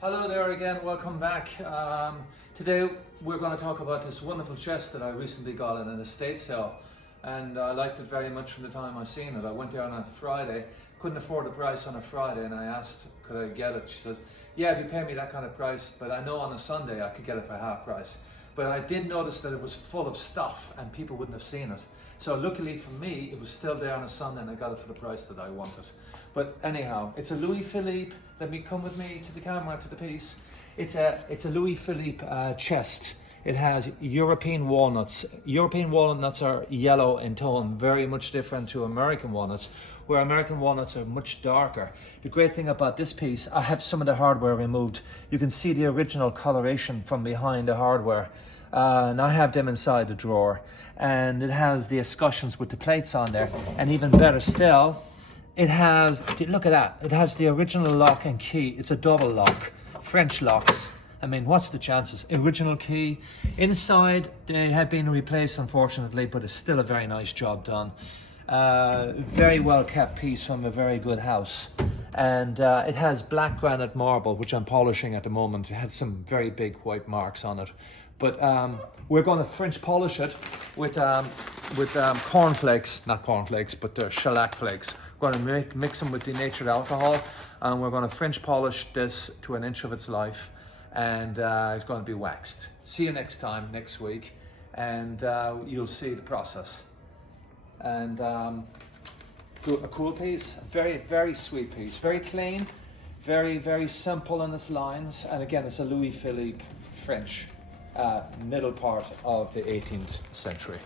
Hello there again, welcome back. Today we're going to talk about this wonderful chest that I recently got in an estate sale, and I liked it very much from the time I seen it. I went there on a Friday, couldn't afford the price on a Friday, and I asked could I get it. She says, yeah, if you pay me that kind of price, but I know on a Sunday I could get it for half price. But I did notice that it was full of stuff and people wouldn't have seen it. So luckily for me, it was still there on a Sunday and I got it for the price that I wanted. But anyhow, it's a Louis Philippe. Let me come with me to the camera, to the piece. It's a Louis Philippe chest. It has European walnuts. European walnuts are yellow in tone, very much different to American walnuts, where American walnuts are much darker. The great thing about this piece, I have some of the hardware removed. You can see the original coloration from behind the hardware. And I have them inside the drawer. And it has the escutcheons with the plates on there. And even better still, it has, look at that, it has the original lock and key. It's a double lock, French locks. I mean, what's the chances? Original key. Inside, they have been replaced, unfortunately, but it's still a very nice job done. Very well kept piece from a very good house. And it has black granite marble, which I'm polishing at the moment. It has some very big white marks on it. But we're going to French polish it with cornflakes, not cornflakes, but the shellac flakes. We're going to mix them with denatured alcohol, and we're going to French polish this to an inch of its life, and it's going to be waxed. See you next time, next week, and you'll see the process. And a cool piece, very, very sweet piece, very clean, very, very simple in its lines, and again, it's a Louis Philippe French, middle part of the 18th century.